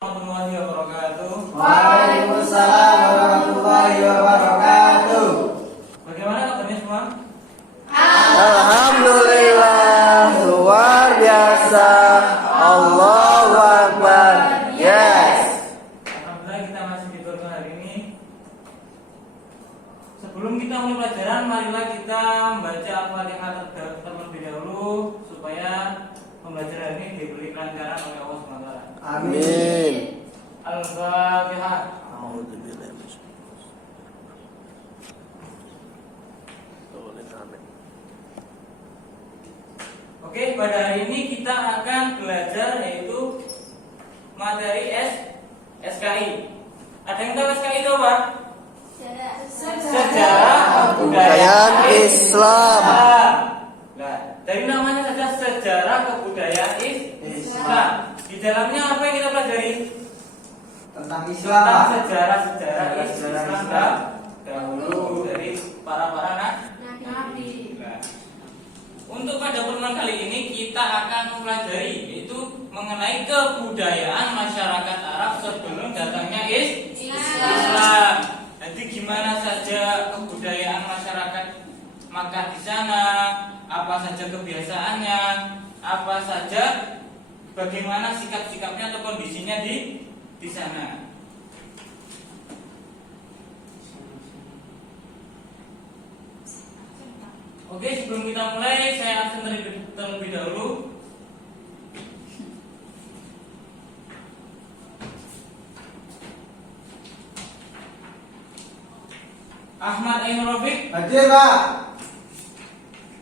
Warahmatullahi wabarakatuh. Waalaikumsalam warahmatullahi wabarakatuh. Bagaimana kabarnya semua? Alhamdulillah, luar biasa. Allahu Akbar. Yes. Alhamdulillah kita masih di turun hari ini. Sebelum kita mulai pelajaran, marilah kita membaca Al-Fatihah terlebih dahulu supaya pembelajaran ini diberi kelancaran oleh Allah SWT. Amin. Al-Fatihah. Oke, pada hari ini kita akan belajar yaitu materi SKI. Ada yang tahu SKI itu apa? Sejarah Kebudayaan Islam. Nah, dari namanya saja sejarah kebudayaan Islam. Di dalamnya apa yang kita pelajari? Tentang Tentang sejarah Islam dahulu dari para nabi. Nah, untuk pada pertemuan kali ini kita akan mempelajari yaitu mengenai kebudayaan masyarakat Arab sebelum datangnya Islam. Jadi gimana saja kebudayaan masyarakat Makkah di sana, apa saja kebiasaannya, apa saja bagaimana sikap-sikapnya atau kondisinya di sana. Oke, sebelum kita mulai, saya absen terlebih dahulu. Ahmad Ainur Rafiq. Hadir, Pak.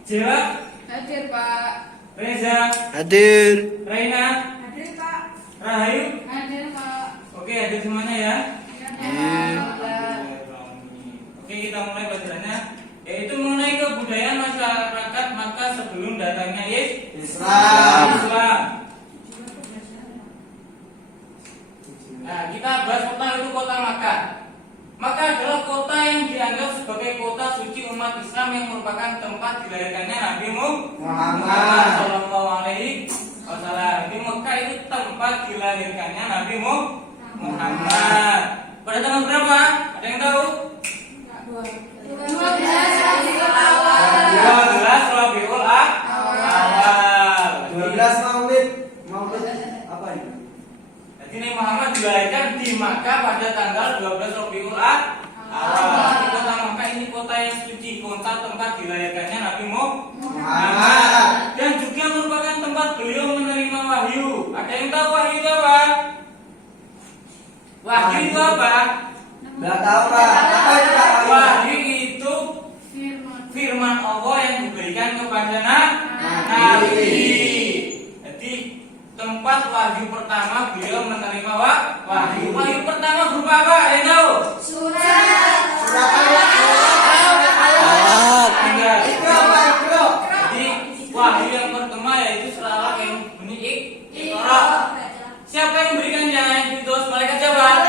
Jewa. Hadir, Pak. Reza. Hadir. Reina. Hadir, Pak. Rahayu. Hadir, Pak. Oke, hadir semuanya ya. Alhamdulillah. Oke, kita mulai pelajarannya, yaitu mengenai kebudayaan masyarakat Makkah sebelum datangnya Islam. Nah, kita bahas tentang itu kota Makkah. Makkah adalah kota yang dianggap sebagai kota suci umat Islam yang merupakan tempat dilahirkannya Nabi Muhammad Shallallahu Alaihi Wasallam. Di Makkah itu tempat dilahirkannya Nabi Muhammad. Pada tanggal berapa? Ada yang tahu? 12 Rabiul Awal. 12 Maulid apa ini? Jadi Nabi Muhammad dilahirkan di Makkah pada tanggal 12 Rabiul Awal. Di kota Makkah ini kota yang suci, kota tempat dilahirkannya Nabi Muhammad dan juga merupakan tempat beliau menerima wahyu. Ada yang tahu wahyu itu apa? Wahyu itu apa? Enggak tahu, Pak. Apa itu, Pak? Wahyu itu firman Allah yang diberikan kepada Nabi. Jadi tempat wahyu pertama beliau menerima wahyu. Wahyu pertama berupa apa? Ada yang tahu? Surat. Surat Al-Baqarah. Itu apa itu? Jadi wahyu yang pertama yaitu surat yang bunyi Iqra. Siapa yang memberikannya? Itu malaikat siapa?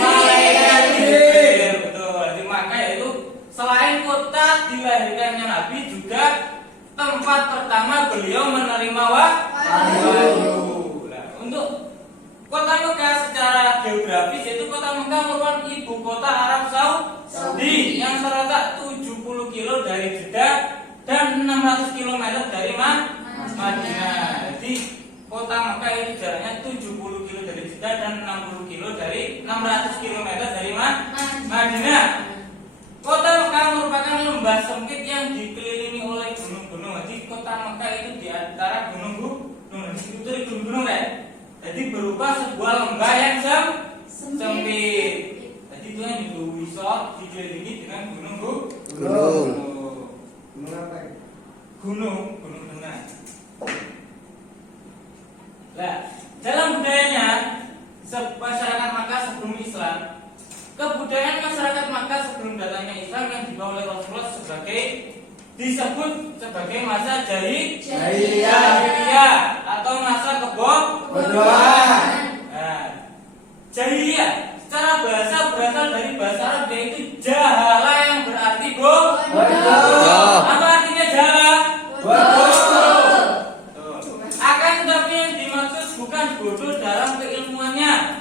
Malaikat Jibril. Betul. Di Makkah yaitu selain kota dilahirkannya Nabi juga tempat pertama beliau menerima wahyu. Nah, untuk kota Mekah secara geografis yaitu kota Mekah merupakan ibu kota Arab Saudi yang terletak 70 kilo dari Jeddah dan 600 km dari Madinah. Jadi kota Mekah itu jaraknya 70 kilo dari Jeddah dan 60 kilo dari 600 km dari Madinah. Kota Mekah merupakan lembah sempit yang dikelilingi oleh gunung-gunung. Jadi kota Mekah itu di antara gunung-gunung, itu gunung-gunung kan. Jadi berupa sebuah lembah yang sempit. Jadi itu yang bisa dikelilingi dengan gunung. Gunung apa ini? Gunung tengah. Nah, dalam budayanya masyarakat Makkah sebelum Islam, kebudayaan masyarakat Makkah sebelum datangnya Islam yang dibawa oleh Rasulullah disebut sebagai masa jahiliyah atau masa kebodohan. Nah, jahiliyah secara bahasa berasal dari bahasa Arab yaitu jahala yang berarti bodoh. Apa artinya jahala? Bodoh. Akan tetapi yang dimaksud bukan bodoh dalam keilmuannya,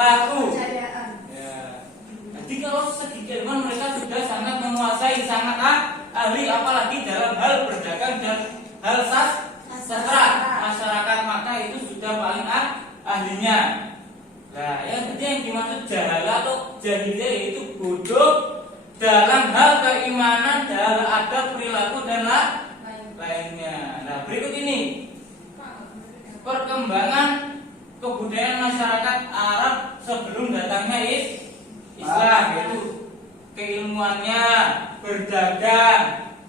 laku. Kejayaan. Ya. Jadi kalau segi keilmuan mereka sudah sangat menguasai, sangat ahli, apalagi dalam hal berdagang dan hal sastra. Masyarakat maka itu sudah paling ahlinya. Nah, yang dimaksud jahala atau jahiliyah itu bodoh dalam hal keimanan, dalam adab, perilaku dan lainnya. Nah, berikut ini perkembangan kebudayaan masyarakat Arab sebelum datangnya Islam, yaitu keilmuannya, berdagang,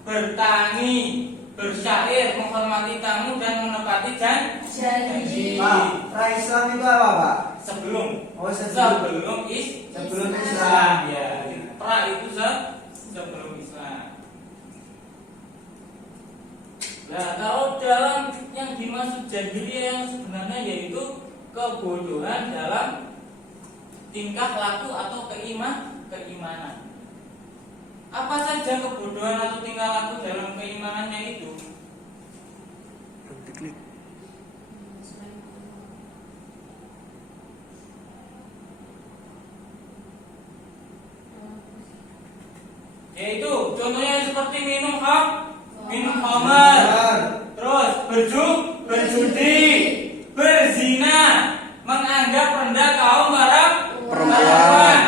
bertani, bersyair, menghormati tamu dan menepati janji. Pak, pra-Islam itu apa, Pak? Sebelum Oh, sebelum sebelum Islam. Islam, ya. Pra itu sebelum Islam. Nah, kalau dalam yang dimaksud jahiliyah yang sebenarnya yaitu kebodohan dalam tingkah laku atau keimanan. Apa saja kebodohan atau tingkah laku dalam keimanannya itu? Yaitu contohnya seperti minum khamar, terus berjudi, berzina, menganggap rendah kaum perempuan,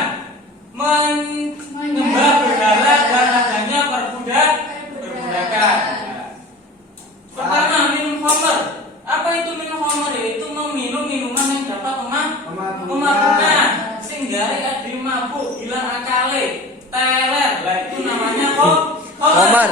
menyembah berhala dan adanya perbudakan. Pertama, minum khamar. Apa itu minum khamar? Yaitu meminum minuman yang dapat memabukkan, sehingga ada mabuk, hilang akale, teler. Lah itu namanya khamar.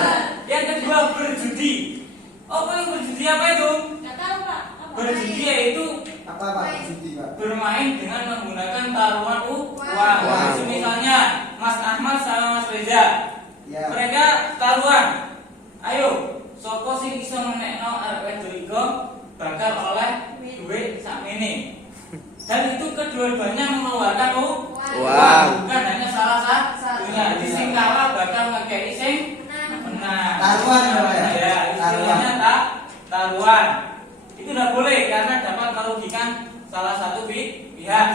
Yang kedua, berjudi. Apa yang berjudi apa itu? Nggak tahu, Pak. Apa Berjudi namanya? yaitu Apa, Pak? Judi, Pak. bermain dengan menggunakan taruhan uang. Uang. Misalnya Mas Ahmad sama Mas Reza, Ya. mereka taruhan. Ayo, sopo sing iso menekno arep wedok iku bakal oleh duit sakmene. Dan itu kedua-duanya mengeluarkan Uang. bukan hanya salah satunya. Di sing kalah bakal ngekei sing menang. Taruhan, Pak, ya? Ya, istilahnya taruhan. Itu tidak boleh karena dapat merugikan salah satu pihak.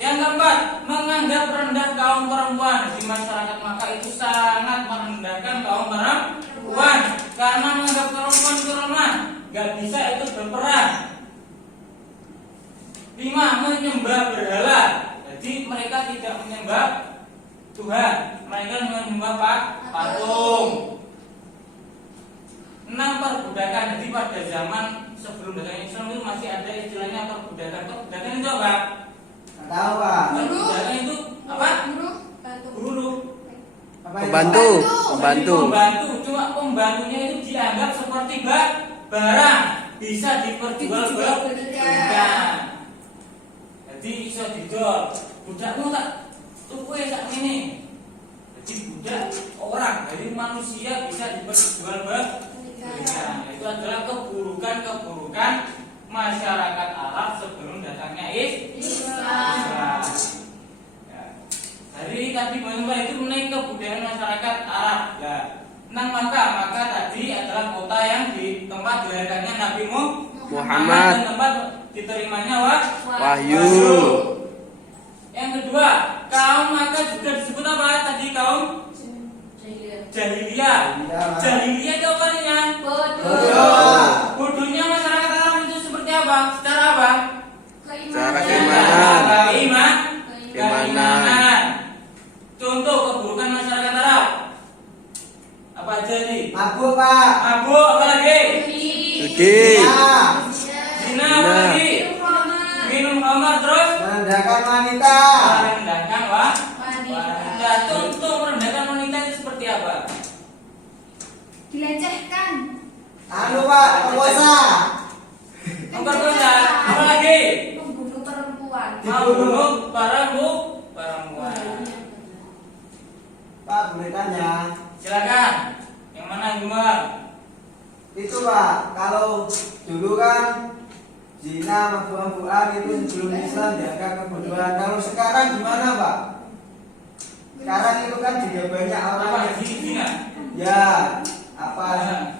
Yang keempat, menganggap rendah kaum perempuan. Di masyarakat maka itu sangat merendahkan kaum perempuan karena menganggap perempuan itu lemah, nggak bisa ikut berperang. 5. Menyembah berhala. Jadi mereka tidak menyembah Tuhan, mereka menyembah patung. 6. Perbudakan. Jadi pada zaman sebelum datangnya Islam itu masih ada istilahnya perbudakan. Perbudakan itu apa? Nggak tahu, Pak. Perbudakan itu apa? Bantu. Guru. Apa itu, Pembantu. Jadi pembantu. Cuma pembantunya itu dianggap seperti barang, bisa diperjualbelikan. Jadi bisa dijual. Budakmu tak tuku sak ini. Jadi budak orang dari manusia bisa diperjualbelikan. Itu adalah keburukan masyarakat Arab sebelum datangnya Islam. Ya. Dari tadi menyembah itu menaik kebudayaan masyarakat Arab. Ya. Maka tadi adalah kota yang di tempat dilahirkannya Nabi Muhammad. dan tempat diterimanya Wahyu. Yang kedua, kaum maka juga disebut apa tadi kaum jahiliyah. Jahiliyah itu apa artinya? Bodoh. Bodohnya masyarakat Arab itu seperti apa? Secara apa? Cara Keimanan. Keimanan. Contoh keburukan masyarakat Arab. Apa aja nih? Mabuk, Pak. Mabuk, apa lagi? Judi. Zina, apa lagi? Minum khamar, terus Merendahkan wanita. merendahkan wanita. Contoh merendahkan wanita itu seperti apa? Dilecehkan. Anu, Pak, penguasa. Memperkosa, apa lagi? Membunuh perempuan. Membunuh perempuan. Pak, boleh tanya. Silakan. Yang mana Umar? Itu, Pak, kalau dulu kan zina, mabuk-mabukan itu sebelum Islam dianggap kebodohan. Kalau sekarang gimana, Pak? Sekarang itu kan juga banyak orang Apa? yang Zina. ya apa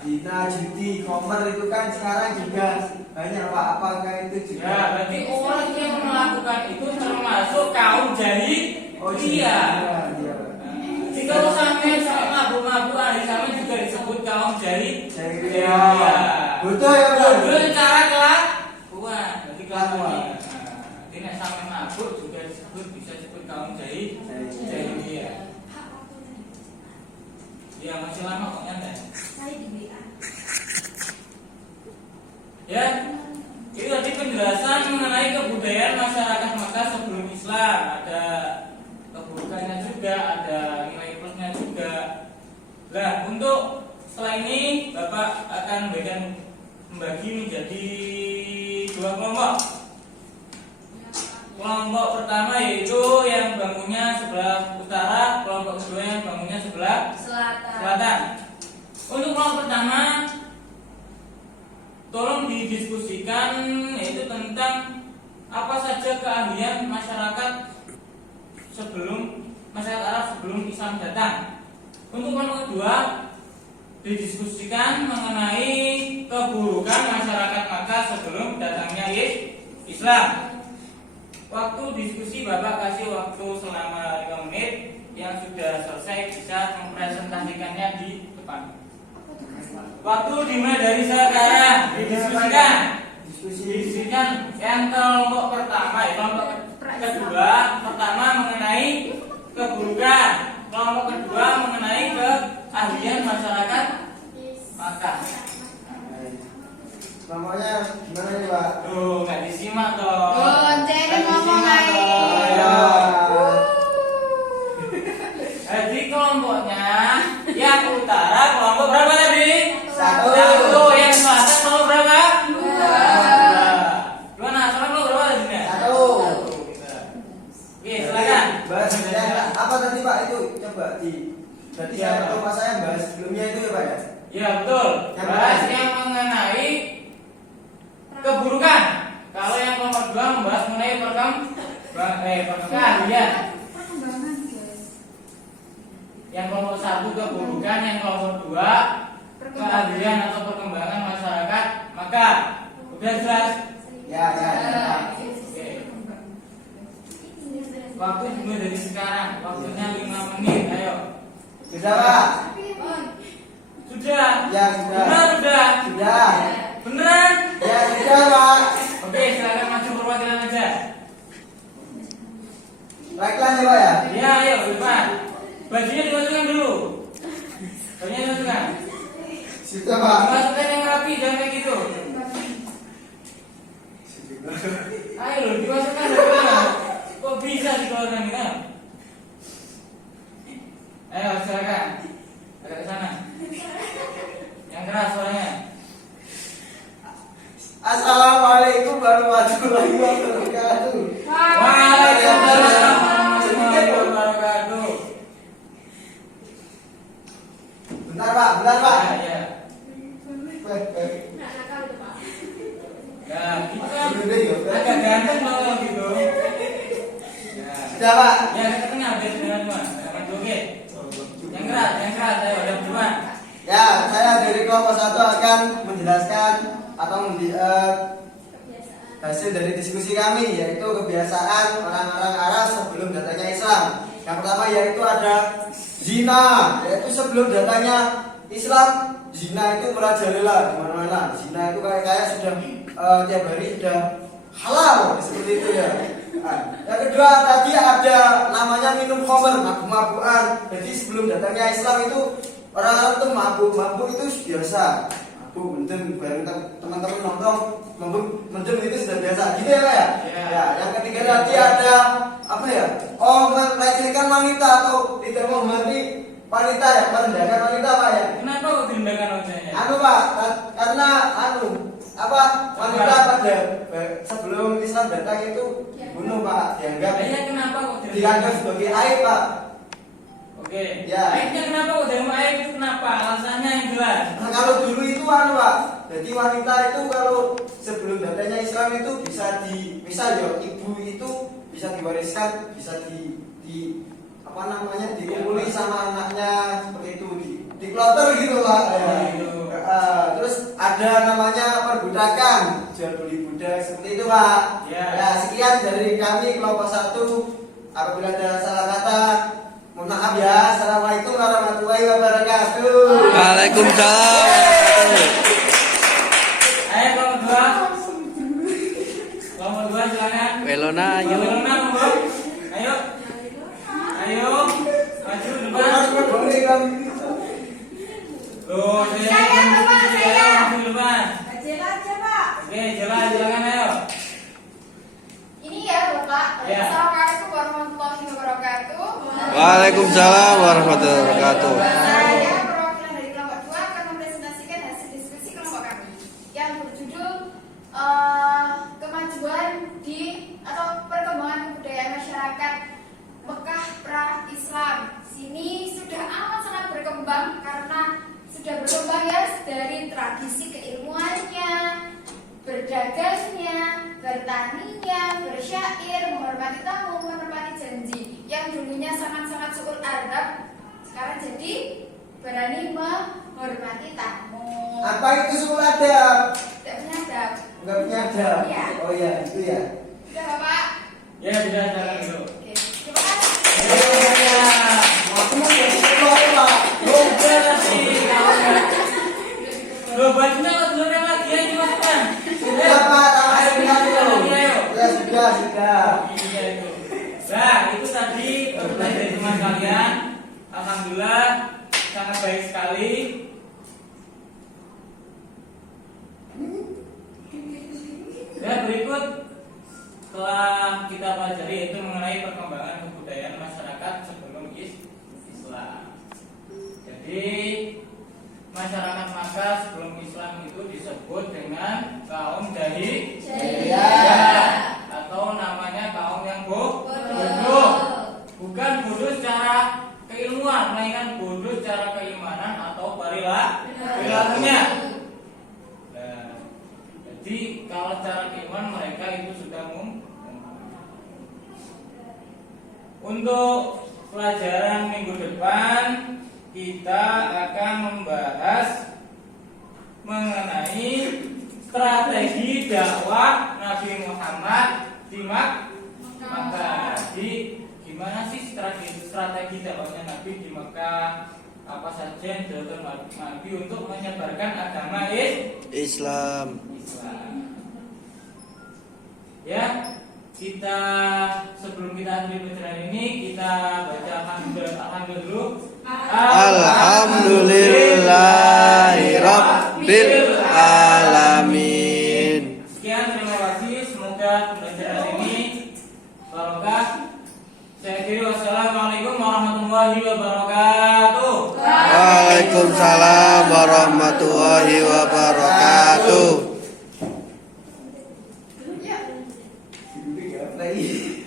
zina, judi, komer itu kan sekarang juga banyak, Pak. Apakah itu juga? Ya, berarti orang yang melakukan itu termasuk jari. Oh Iya. iya. Jika lo sampai mabuk-mabukan, sama juga disebut kaum jari. Iya. Betul ya Betul. betul. Cara kelakuan. Jadi Kelakuan. Jadi nek sampai mabuk juga bisa disebut kaum jari. Iya. Ya masih lama kok nyantai. Saya di WA. Ya, itu tadi penjelasan mengenai kebudayaan masyarakat Makkah sebelum Islam. Ada keburukannya juga, ada nilai plusnya juga. Nah, untuk setelah ini Bapak akan membagi menjadi dua kelompok. Kelompok pertama yaitu yang bangunnya sebelah utara, kelompok kedua yang bangunnya sebelah selatan. Untuk kelompok pertama, tolong didiskusikan yaitu tentang apa saja keahlian masyarakat Arab sebelum Islam datang. Untuk kelompok kedua, didiskusikan mengenai keburukan masyarakat Makkah sebelum datangnya Islam. Waktu diskusi Bapak kasih waktu selama 5 menit. Yang sudah selesai bisa mempresentasikannya di depan. Waktu dimulai dari sekarang. Didiskusikan yang kelompok pertama, kelompok kedua pertama mengenai keburukan, kelompok kedua mengenai keahlian masyarakat Makkah. Kelompoknya gimana nih Pak? Tuh nggak disimak toh. Jangan ngomong Ya. Jadi kelompoknya yang utara kelompok berapa tadi? Satu. Yang selatan kelompok berapa? Dua. Gimana? Sama kelompok berapa di sini? Satu. Oke, silakan. Bahas apa tadi Pak itu? Coba di. Berarti Ya, saya Pak. lupa saya bahas sebelumnya itu ya Pak ya? Ya betul. Yang Bahas mana? yang mengenai keburukan. Kalau yang kelompok dua membahas mengenai keahlian. Perkembangan guys. Yang kelompok satu keburukan, yang kelompok dua keahlian atau perkembangan masyarakat. Maka udah jelas. Ya. Oke. Waktu dimulai dari sekarang. Waktunya 5 menit. Ayo. Sudah Pak? Sudah. Ya sudah. Benar sudah. Sudah. Beneran? Ya sudah Pak. Oke, silakan maju perwakilan aja. Baiklah ya Pak ya? Ya, ayo depan. Bajunya dimasukkan dulu. Bajunya dimasukkan. Sudah Pak. Dimasukkan yang rapi, jangan kayak gitu. Ayo loh, dimasukkan dulu. Kok bisa dikeluarkan gitu? Ayo silakan. Agak ke sana. Yang keras suaranya. Assalamualaikum warahmatullahi wabarakatuh. Waalaikumsalam warahmatullahi wabarakatuh. Bentar Pak. Ya. Ya, kita agak ganteng loh gitu. Ya. Sudah Pak. Ya, ke tengah biar dengan semua. Oke. Yang keras, ayo ada berjuang. Ya, saya dari kelompok 1 akan menjelaskan atau hasil dari diskusi kami, yaitu kebiasaan orang-orang Arab sebelum datangnya Islam. Yang pertama yaitu ada zina, yaitu sebelum datangnya Islam, zina itu merajalela di mana-mana. Zina itu kayak sudah tiap hari sudah halal seperti itu ya. Nah, yang kedua tadi ada namanya minum khamr, mabuk-mabukan. Jadi sebelum datangnya Islam itu orang-orang itu mabuk itu biasa. Mabuk, mendem, bareng teman-teman nongkrong, mendem itu sudah biasa. Gitu ya Pak ya? Iya. Ya, yang ketiga tadi ada apa ya? Oh, melecehkan wanita atau tidak menghormati wanita ya, merendahkan wanita Pak ya. Kenapa kok direndahkan wajahnya? Anu Pak, karena wanita pada sebelum Islam datang itu dibunuh Pak, Iya, kenapa kok dianggap sebagai aib Pak. Oke. Ya. Aibnya kenapa kok dari aib itu kenapa? Alasannya yang jelas. Nah, kalau dulu itu Pak, jadi wanita itu kalau sebelum datangnya Islam itu bisa misal ya ibu itu bisa diwariskan, bisa dikumpuli sama anaknya seperti itu, dikloter gitu Pak. Ya. Terus ada namanya perbudakan, jual beli budak seperti itu Pak. Ya. Ya, sekian dari kami kelompok 1. Apabila ada salah kata, mohon maaf ya. Assalamualaikum warahmatullahi wabarakatuh. Waalaikumsalam. Ayo kelompok dua. Kelompok dua silakan. Welona ayo. Welona monggo. Ayo. Ayo. Maju depan. Loh, saya maju depan. Oke, jalan silakan ayo. Ini ya Bapak. Ya. Assalamualaikum warahmatullahi wabarakatuh. Waalaikumsalam warahmatullahi wabarakatuh. Saya perwakilan dari kelompok 2 akan mempresentasikan hasil diskusi kelompok kami yang berjudul kemajuan di atau perkembangan kebudayaan masyarakat Mekah pra-Islam. Sini sudah amat sangat berkembang karena sudah berkembang ya dari tradisi keilmuannya, berdagangnya, bertaninya, bersyair, menghormati tamu, menepati janji. Yang dulunya sangat-sangat suul adab, sekarang jadi berani menghormati tamu. Apa itu suul adab? Tidak punya adab. Enggak punya adab. Iya. Oh iya, itu ya. Sudah Bapak? Ya, sudah jalan dulu. Oke. Terima kasih. Ya. Aku mau jadi ketua, Pak. Udah sih. Loh, bajunya kok dulu lagi ya dimasukkan. Sudah, Pak. Ayo, Sudah, ayo. Ya, sudah. Iya itu. Nah, itu tadi pertanyaan dari teman kalian. Alhamdulillah sangat baik sekali. Dan berikut telah kita pelajari yaitu mengenai perkembangan kebudayaan masyarakat sebelum Islam. Jadi masyarakat Makkah sebelum Islam itu disebut dengan kaum jahiliyah atau namanya kaum yang bodoh. Bukan bodoh secara keilmuan, melainkan bodoh secara keimanan atau perilakunya. Nah, jadi kalau secara keimanan mereka itu sudah untuk pelajaran minggu depan kita akan membahas mengenai strategi dakwah Nabi Muhammad di Makkah. Jadi gimana sih strategi dakwahnya Nabi di Makkah? Apa saja yang dilakukan Nabi untuk menyebarkan agama Islam. Ya, kita sebelum kita akhiri pelajaran ini kita baca alhamdulillah dulu. Alhamdulillahirabbil alamin. Sekian, terima kasih. Semoga pembelajaran ini barokah. Saya akhiri, wassalamualaikum warahmatullahi wabarakatuh. Waalaikumsalam warahmatullahi wabarakatuh. Lagi.